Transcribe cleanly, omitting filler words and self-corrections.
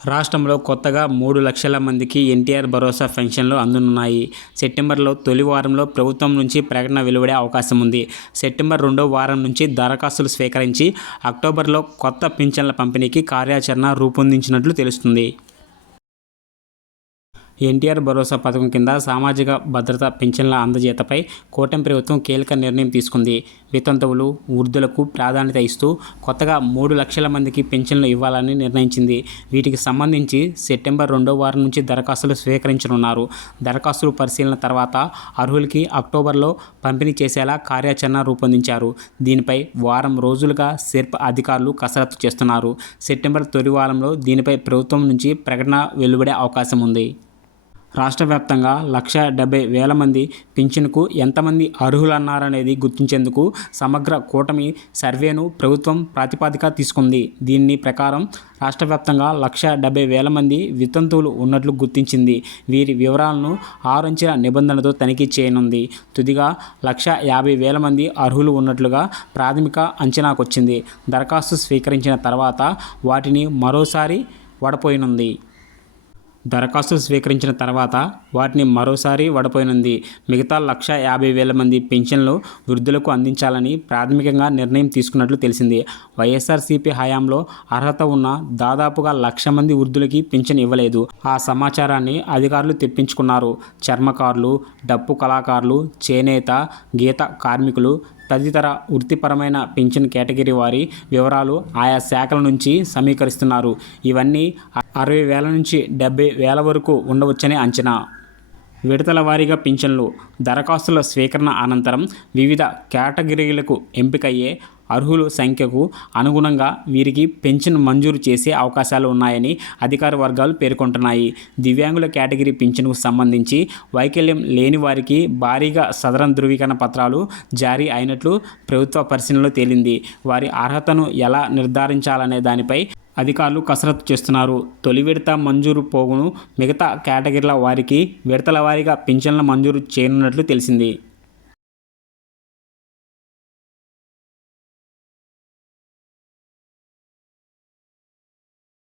రాష్ట్రంలో కొత్తగా 3,00,000 మందికి ఎన్టీఆర్ భరోసా పెన్షన్లు అందనున్నాయి. సెప్టెంబర్లో తొలి వారంలో ప్రభుత్వం నుంచి ప్రకటన వెలువడే అవకాశం ఉంది. సెప్టెంబర్ రెండో వారం నుంచి దరఖాస్తులు స్వీకరించి అక్టోబర్లో కొత్త పింఛన్ల పంపిణీకి కార్యాచరణ రూపొందించినట్లు తెలుస్తుంది. ఎన్టీఆర్ భరోసా పథకం కింద సామాజిక భద్రత పింఛన్ల అందజేతపై కూటమి ప్రభుత్వం కీలక నిర్ణయం తీసుకుంది. వితంతువులు, వృద్ధులకు ప్రాధాన్యత ఇస్తూ కొత్తగా 3,00,000 మందికి పింఛన్లు ఇవ్వాలని నిర్ణయించింది. వీటికి సంబంధించి సెప్టెంబర్ రెండో వారం నుంచి దరఖాస్తులు స్వీకరించనున్నారు. దరఖాస్తులు పరిశీలన తర్వాత అర్హులకి అక్టోబర్లో పంపిణీ చేసేలా కార్యాచరణ రూపొందించారు. దీనిపై వారం రోజులుగా సిర్ప్ అధికారులు కసరత్తు చేస్తున్నారు. సెప్టెంబర్ తొలి వారంలో దీనిపై ప్రభుత్వం నుంచి ప్రకటన వెలువడే అవకాశం ఉంది. రాష్ట్ర వ్యాప్తంగా 1,70,000 మంది పింఛన్కు ఎంతమంది అర్హులన్నారనేది గుర్తించేందుకు సమగ్ర కూటమి సర్వేను ప్రభుత్వం ప్రాతిపదిక తీసుకుంది. దీని ప్రకారం రాష్ట్ర వ్యాప్తంగా 1,70,000 మంది వితంతువులు ఉన్నట్లు గుర్తించింది. వీరి వివరాలను 6 అంచెల నిబంధనతో తనిఖీ చేయనుంది. తుదిగా 1,50,000 మంది అర్హులు ఉన్నట్లుగా ప్రాథమిక అంచనాకొచ్చింది. దరఖాస్తు స్వీకరించిన తర్వాత వాటిని మరోసారి వడపోయనుంది. మిగతా 1,50,000 మంది పింఛన్లు వృద్ధులకు అందించాలని ప్రాథమికంగా నిర్ణయం తీసుకున్నట్లు తెలిసింది. వైఎస్ఆర్సీపీ హయాంలో అర్హత ఉన్న దాదాపుగా 1,00,000 మంది వృద్ధులకి పింఛన్ ఇవ్వలేదు. ఆ సమాచారాన్ని అధికారులు తెప్పించుకున్నారు. చర్మకారులు, డప్పు కళాకారులు, చేనేత, గీత కార్మికులు తదితర వృత్తిపరమైన పింఛన్ కేటగిరీ వారి వివరాలు ఆయా శాఖల నుంచి సమీకరిస్తున్నారు. ఇవన్నీ 60,000 నుంచి 70,000 వరకు ఉండవచ్చని అంచనా. విడతల వారీగా పింఛన్లు దరఖాస్తుల స్వీకరణ అనంతరం వివిధ కేటగిరీలకు ఎంపికయ్యే అర్హుల సంఖ్యకు అనుగుణంగా వీరికి పెన్షన్ మంజూరు చేసే అవకాశాలు ఉన్నాయని అధికార వర్గాలు పేర్కొంటున్నాయి. దివ్యాంగుల కేటగిరీ పింఛన్కు సంబంధించి వైకల్యం లేని వారికి భారీగా సదరన్ ధృవీకరణ పత్రాలు జారీ అయినట్లు ప్రభుత్వ పరిశీలనలో తేలింది. వారి అర్హతను ఎలా నిర్ధారించాలనే దానిపై అధికారులు కసరత్తు చేస్తున్నారు. తొలి విడత మంజూరు పోగును మిగతా కేటగిరీల వారికి విడతల వారీగా పింఛన్ల మంజూరు చేయనున్నట్లు తెలిసింది.